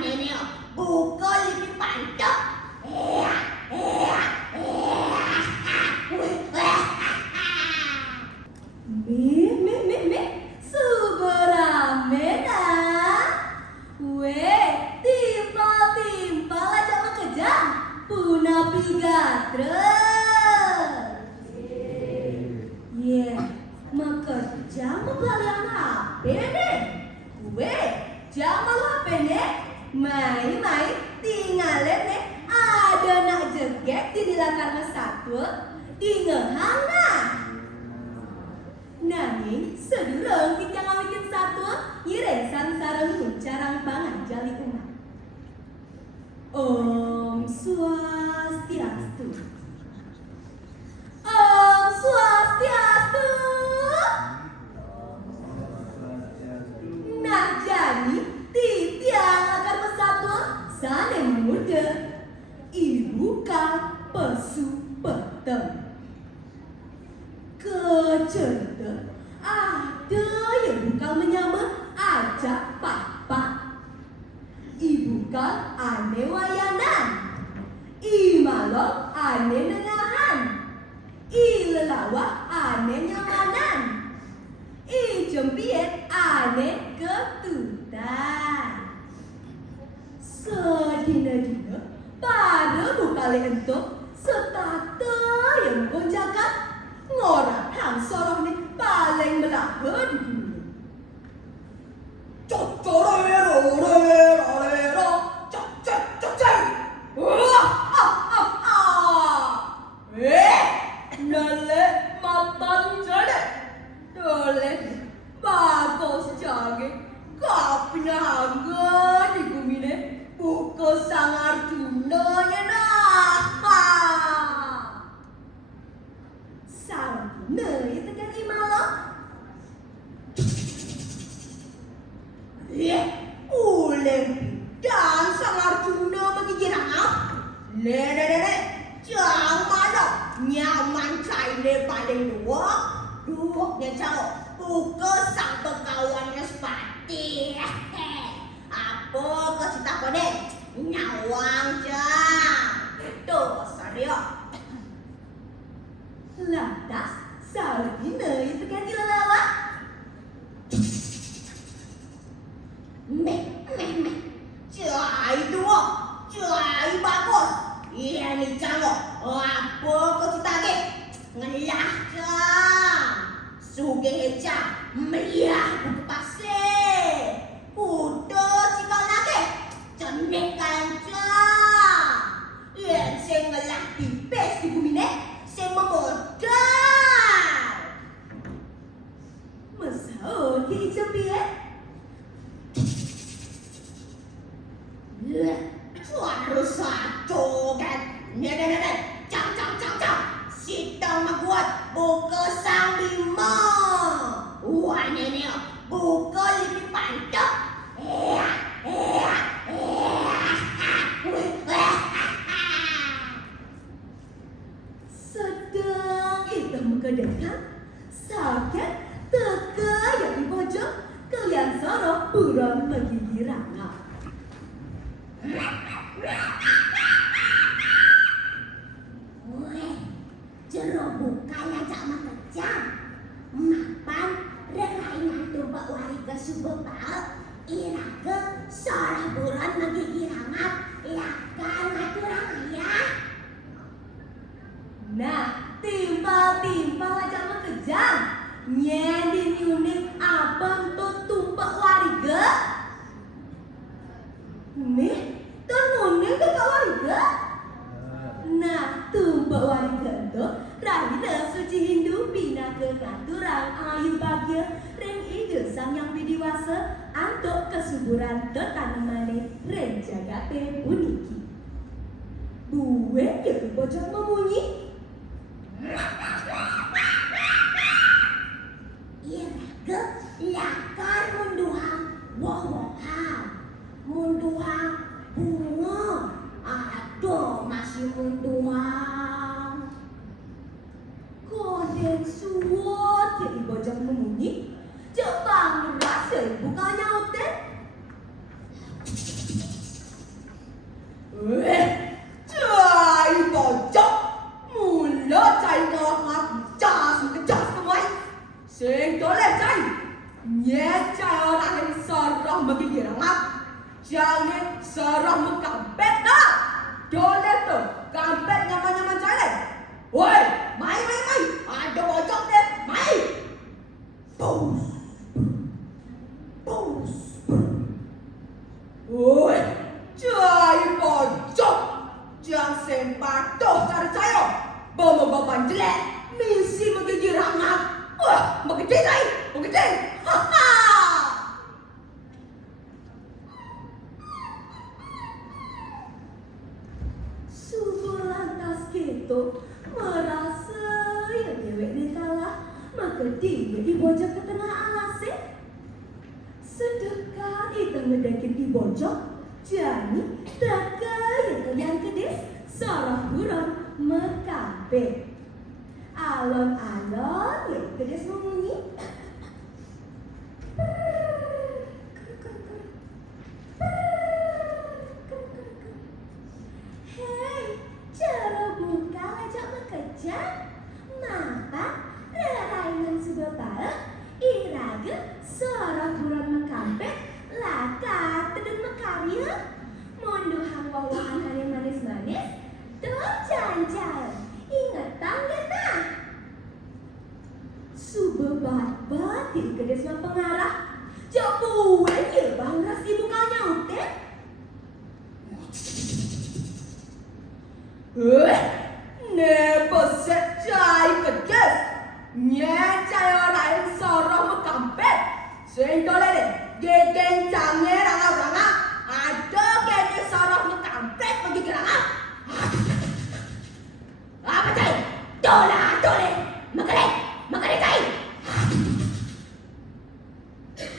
nenek buka lebih panjang. Me, suborame na. Timpal aja makejang. Puna pigatra. Makejang mabalian HP deh. Jamal HP nih. Mai tinggalin nih. Ada nak jegek di Karma satu. Ingehang nah. Nanging sedurung kita ngawikin satu, iresan sareng kuncarang pangan jali umat. Om Swastiastu. Om Swastiastu. Nah jadi titiang agar bersatu sana muda. Ibu kan pesu peteng. Kecerdak ada yang bukan menyamar ajak papa. Ibu kan ane wayanan. Imalok ane nengahan. Ilelawa ane nyamanan. Jempiet ane ketutan. Sedina-dina pada bukali entuk setata yang gonjakan. Ngorang hang sorong ni paling melahir di dunia. Cocorero, cocek. Nale matan jale. Dole bagus jage. Kapinya hangga di gumine. Buko sangar tunanya nah. Itu kan imalo. Ulem dan sangar Arjuna bagi jerang. Lele, jangan malo. Nyaman cair paling duoknya calo. Buka sang pekawannya sepati. Apa kau cerita kode? Nyawang jang. Itu serius. Lantas, Salina itu kan dilalawa. Cai dua, cai bagus. Ini calo, apa kau cerita ke? Ngelah jang. Suge jang, meriah buku pasir. Udah cikal lagi, cenek kan jang. Yang saya ngelah pipes di bumi ni. Memodal. Masao ke ijabie? Harus satu kan? Cang. Sitang makuat buka sang bima. Wah nenek buka lebih panjang. Kedengar sakit teka yang di pojok kalian sorok buron menggigil rangka. Jeruk bukan ajak makejang. Mapan renainan tumbak wari ke subebal. Iraga sorok buron menggigil rangat. Lakan aturan ayah. Nah, timpal aja makejang. Nyendin unik abang tuh tumpak warga. Nih, tenunin ke warga. Nah, tumpak warga tuh rahina suci Hindu bina ke naturang ayu bahagia ring ide sang yang widiwasa antuk kesuburan tetanamane ring jagate puniki. Buwe ya bocor memunyi. Iraga lakar munduhang wowohang. Munduhang bunga. Aduh masih munduhang. Kodeng suwot jadi bocor memunyi. Jepang rasa bukannya hotel. ngap. Jangan serah mengkampet dah. Boleh tu, kampet nyaman-nyaman jalan. Woi, mai. Ada bocok deh, mai. Pus. Woi, cai bocok. Jangan sempatuh cara saya. Bawa jelek, misi menggigit hangat. Wah, menggigit. Haha. Subuh lantas gitu merasa ya dewek ni kalah, maka dia dibojok ke tengah alasnya. Sedekah itu ngedekit dibojok, jadi terkaya yang kedis sarah buron mekabeh. Alon-alon ya kedis membunyi. Hei, cara buka ajak bekerja. Mapa rerainan sudah balik. Iraga seorang bulan mekampet. Laka tedun mekarya. Monduhang wawahan hari manis-manis. Tuh janjal. Ingat tangga nah. Subebat-bat di kedes pengarah. Jok buat ya bangras ibu kanya utek. Neposet cai kedes. Nyecai orang sorong mekampet. Sendole deh. Gegen canggih rangga-rangga. Ada gegen sorong mekampet bagi gerangga. Apa cai? Dole. Makare cai.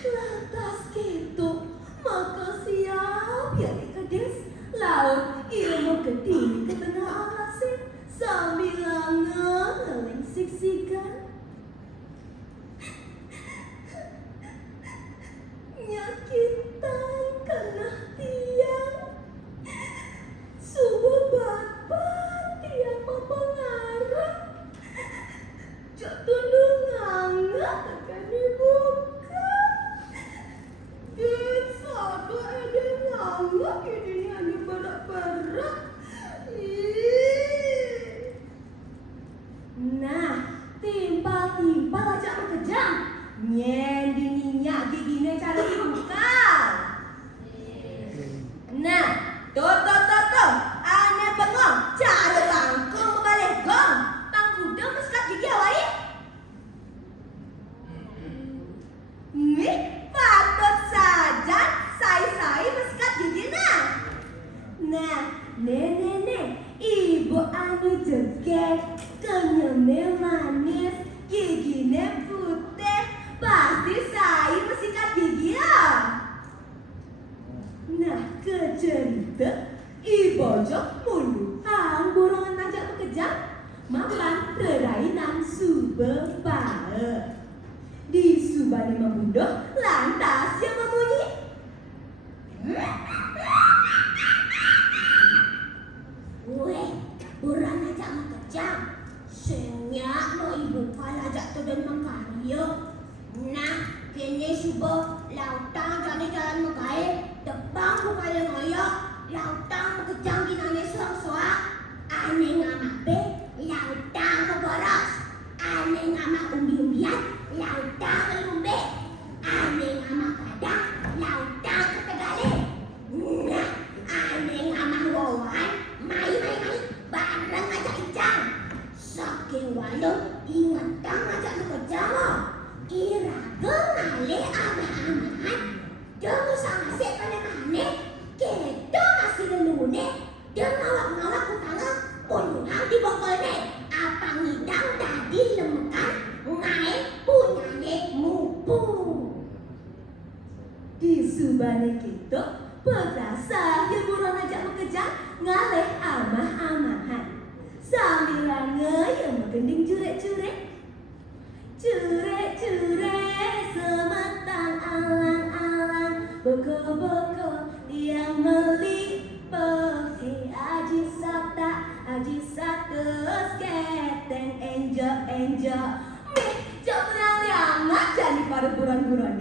Lantas gitu, maka siap ya kedes. Laut ilmu kediri ke tengah alasnya sambil ngeleng siksikan. Nyakitan kena tiang. Subuh bapak tiang mempengaruh. Jatuh nganggap akan dibuka. Satu ada nganggap ini hanya berat-berat. Nah, timpal aja kejam. Nyendininya giginya cara dibuka. Nah, tuh. Ane bengong, cara langkung balik gong. Pangkuda meskat gigi awai. Nih, patut saja saya meskat gigi nah. Nah, nenek, ibu anu jeget, kenyamnya manis, giginya putih, pasti saya mesikat gigi ya. Nah, kecerita, ibojok mulu, hang borongan tajak bekejam, makan rerainan subebae. Di subani membunuh, lantas yang membunyi. Weh, buran ajak makejam. Senyak no ibu pala ajak tu dan makarya. Nah, kini subuh lautang jalan makai. Tebang bukaya ngoyok. Lautang makejam kinanya suang-suang. Ane ngamak be, lautang keboros. Ane ngamak umbi-umbian, lautang kelumbe. Ane ngamak kadang, lautang ketegale. Nah, ane ngamak wawan, mai, bareng ajak icang. Saking walau, ingatang ajak kejam. Iraga ngale amah-amahan. Dengu sama sek pada kedo nasi lelune. Dengu ngawak-ngawak utanga, punyang di bokolne. Apa ngidang tadi lemekan, ngai punyane mupu. Di subane kita, perasa hiburan ajak bekejam, ngaleh amah-amahan. Sambil yang menggending curek-curek. Curek-curek semetang alang-alang, boko-boko yang melipeh. Aji satus keteng enjo. Meh, jok berang liamat jadi pada buran-buran.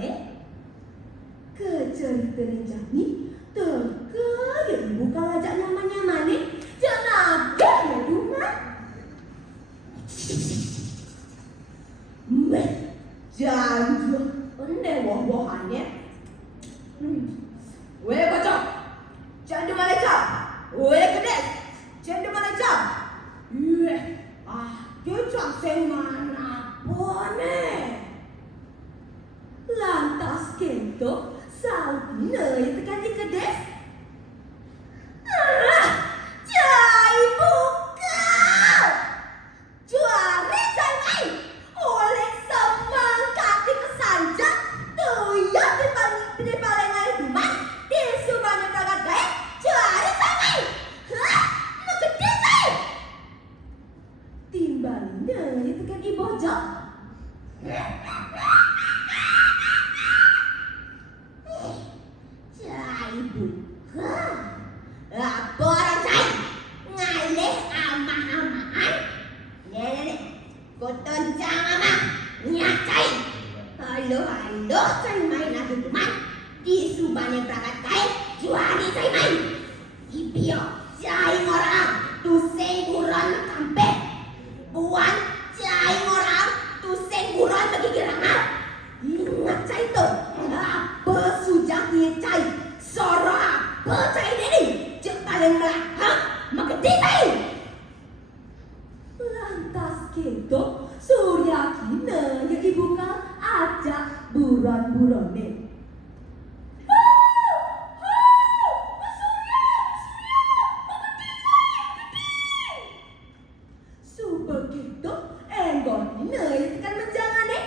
cerita ni jami, teka ya ibu kalau ajak nyaman-nyaman ni, jangan ya rumah. Jangan ende wah-wahannya. Weh bocah, jangan mana jam? Weh kedek, jangan mana jam? Dia seng mana pun Lantas kento, saudina yang tekan di kedai. Jai buka! Juari jangan oleh semangkat di kesanjang, tuyuk di palengan rumah, di subahnya berangkat gaya, juari jangan! Lu gede say! Timbalnya yang tekan di bojok. Jai buka! Apa orang cai? Ngalih amah-amahan. Nenek, koton jangan amah. Nyacai. Halo, cai main aku teman. Di subahnya berangkat kai, juari cai main. Ibio, cai orang. Tu sengguran kampet. Buan, cai orang. Tu sengguran bagi gerangan. Ingat cai tu. Apa sujak dia cai? Soro apa cai ini? Paling melahap, mengerti saya. Lantas kento, surya kina yang dibuka ajak buron-buron ni. Super kento, enggon kina yang tekan menjangan ni.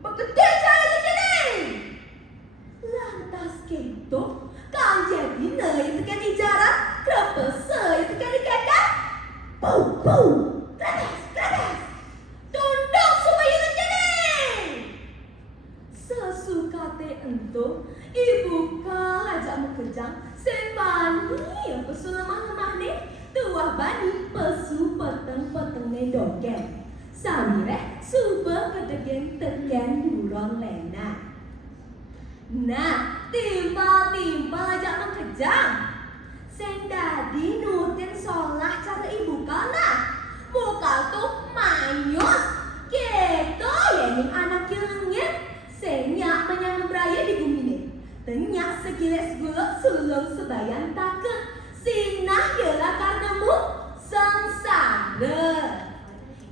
Mengerti saya begini. Lantas kento, kanjeng dina yang tekan di jarak, kerepesa yang tekan di kandang. Kredes. Tunduk supaya terjadi. Sesukate ento, ibu ajak mekejang, sembani yang pesu lemah-lemah ni, tuah bani pesu peteng-peteng ni dongeng. Samire, suba kedegen teken durong lena. Nah, timbal-timbal ajak mengkejang. Sen dadi nutin solah cara ibu kana. Muka tu manyos. Keto yang anak kilengin. Senyak menyang beraya di bumi ni. Tenyak segiles gulok sulung sebayan takut. Sinah ialah karenamu sengsara.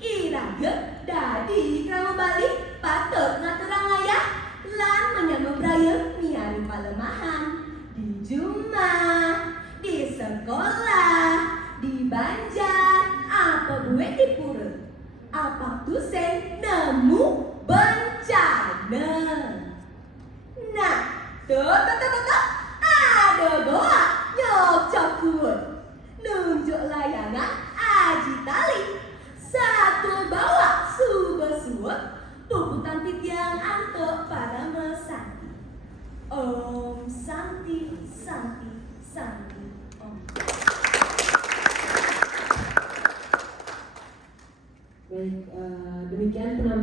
Iraga dadi kerama balik patut ngaturang ayah. Lan menyambut beraya miari palemahan di rumah, di sekolah, di banjar, apa buat di pura, apa tu sen nemu bencana. Nah, ada doa nyok cokut, nunjuk layangan aji tali, satu bawa suba-suat. Puputan titiang antuk para mesanti. Om Santi, Santi, Santi, Om. Baik, demikian penampilan